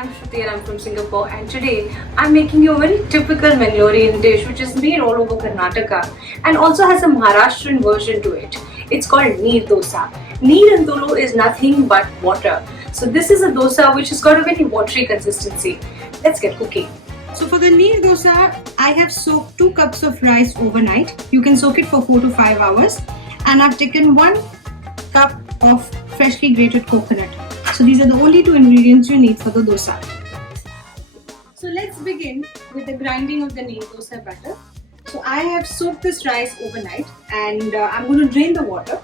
I'm Shruti and I'm from Singapore, and today I'm making you a very typical Mangalorean dish which is made all over Karnataka and also has a Maharashtrian version to it. It's called Neer Dosa. Neer in Tulu is nothing but water. So this is a dosa which has got a very watery consistency. Let's get cooking. So for the Neer Dosa, I have soaked 2 cups of rice overnight. You can soak it for 4 to 5 hours. And I've taken 1 cup of freshly grated coconut. So these are the only 2 ingredients you need for the dosa. So let's begin with the grinding of the Neer Dosa batter. So I have soaked this rice overnight and I'm going to drain the water.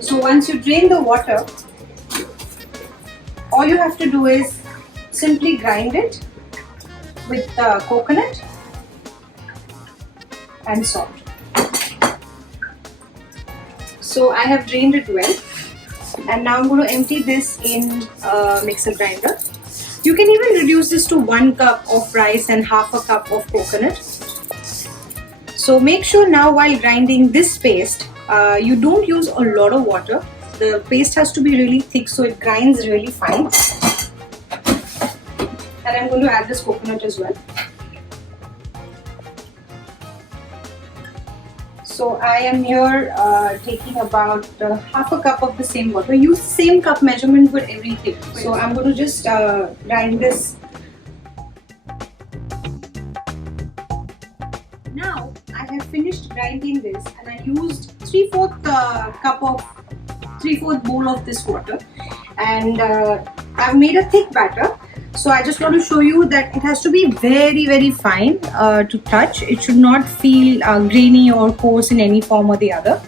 So once you drain the water, all you have to do is simply grind it with the coconut and salt. So I have drained it well, and now I'm going to empty this in a mixer grinder. You can even reduce this to 1 cup of rice and half a cup of coconut. So make sure now while grinding this paste, you don't use a lot of water. The paste has to be really thick so it grinds really fine. And I'm going to add this coconut as well. So I am here taking about half a cup of the same water. Use same cup measurement for everything. So I'm going to just grind this. Now I have finished grinding this and I used 3/4 bowl of this water, and I've made a thick batter. So I just want to show you that it has to be very fine to touch. It should not feel grainy or coarse in any form or the other.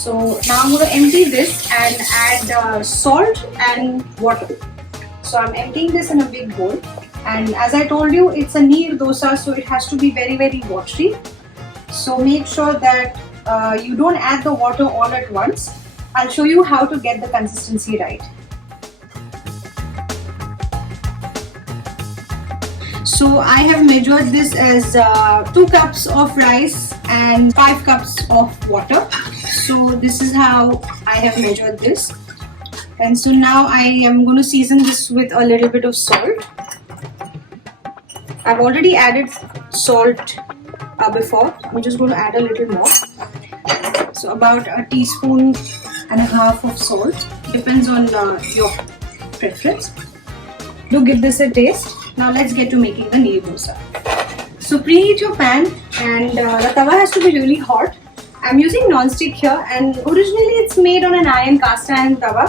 So now I'm going to empty this and add salt and water. So I'm emptying this in a big bowl, and as I told you, it's a Neer Dosa, so it has to be very watery. So make sure that you don't add the water all at once. I'll show you how to get the consistency right. So I have measured this as 2 cups of rice and 5 cups of water. So this is how I have measured this. And so now I am going to season this with a little bit of salt. I've already added salt before. I'm just going to add a little more. So about a teaspoon and a half of salt. Depends on your preference. Do give this a taste. Now let's get to making the Neer Dosa. So preheat your pan, and the tawa has to be really hot. I'm using non-stick here, and originally it's made on an iron cast iron tawa.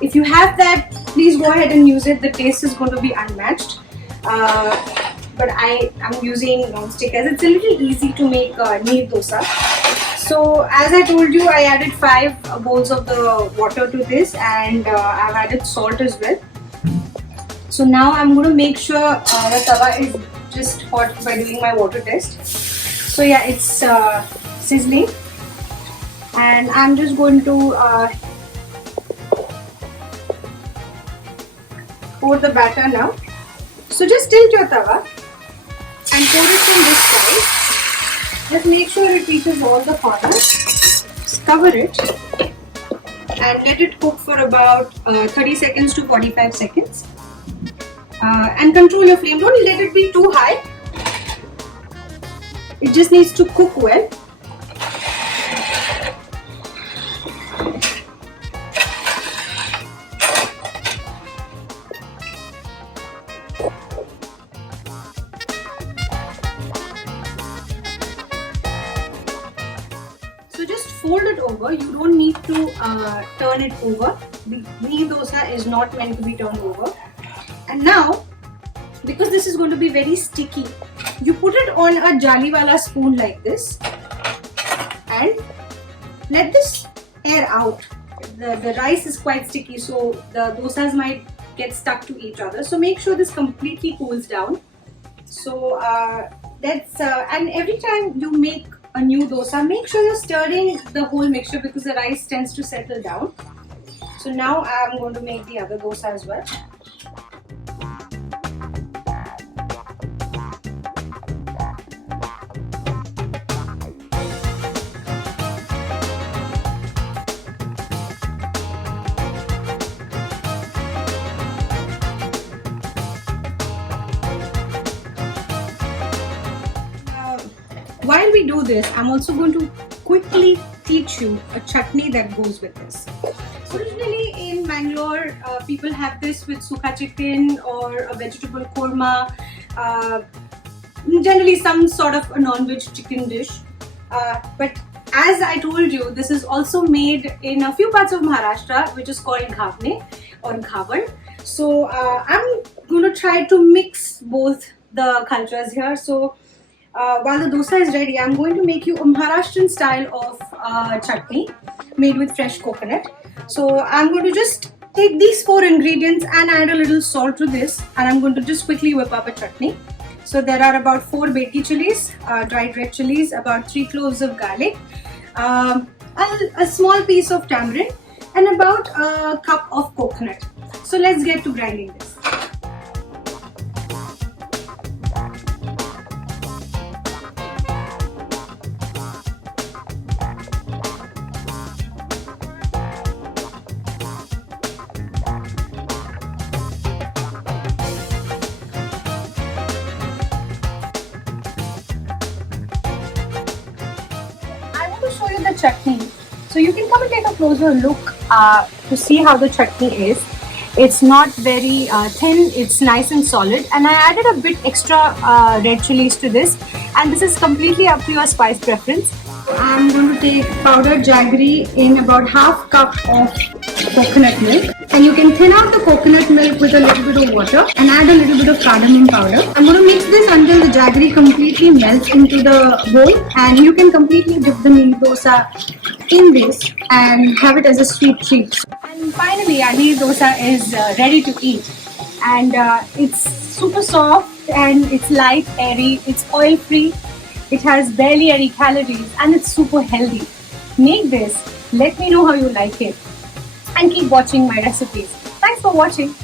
If you have that, please go ahead and use it. The taste is going to be unmatched. But I am using non-stick as it's a little easy to make Neer Dosa. So as I told you, I added 5 bowls of the water to this, and I've added salt as well. So now I'm going to make sure the tawa is just hot by doing my water test. So yeah, it's sizzling, and I'm just going to pour the batter now. So just tilt your tawa and pour it from this side. Just make sure it reaches all the corners. Just cover it and let it cook for about 30 seconds to 45 seconds. And control your flame. Don't let it be too high. It just needs to cook well. So just fold it over. You don't need to turn it over. The Neer Dosa is not meant to be turned over. And now, because this is going to be very sticky, you put it on a jaliwala spoon like this and let this air out. The rice is quite sticky, so the dosas might get stuck to each other. So make sure this completely cools down. So and every time you make a new dosa, make sure you're stirring the whole mixture because the rice tends to settle down. So now I'm going to make the other dosa as well. while we do this, I'm also going to quickly teach you a chutney that goes with this. Originally in Bangalore, people have this with sukha chicken or a vegetable korma, generally some sort of a non-veg chicken dish. But as I told you, this is also made in a few parts of Maharashtra, which is called ghavne or ghavan. So I'm going to try to mix both the cultures here. So while the dosa is ready, I'm going to make you a Maharashtrian style of chutney made with fresh coconut. So I'm going to just take these 4 ingredients and add a little salt to this, and I'm going to just quickly whip up a chutney. So there are about 4 baby chilies, dried red chilies, about 3 cloves of garlic, a small piece of tamarind, and about a cup of coconut. So let's get to grinding this. Show you the chutney, so you can come and take a closer look to see how the chutney is. It's not very thin, it's nice and solid, and I added a bit extra red chilies to this, and this is completely up to your spice preference. I'm going to take powdered jaggery in about half cup of coconut milk, and you can thin out the coconut milk with a little bit of water and add a little bit of cardamom powder. I'm going to mix this until the jaggery completely melts into the bowl, and you can completely dip the neer dosa in this and have it as a sweet treat. And finally, our neer dosa is ready to eat, and it's super soft and it's light, airy, it's oil free. It has barely any calories and it's super healthy. Make this, let me know how you like it, and keep watching my recipes. Thanks for watching.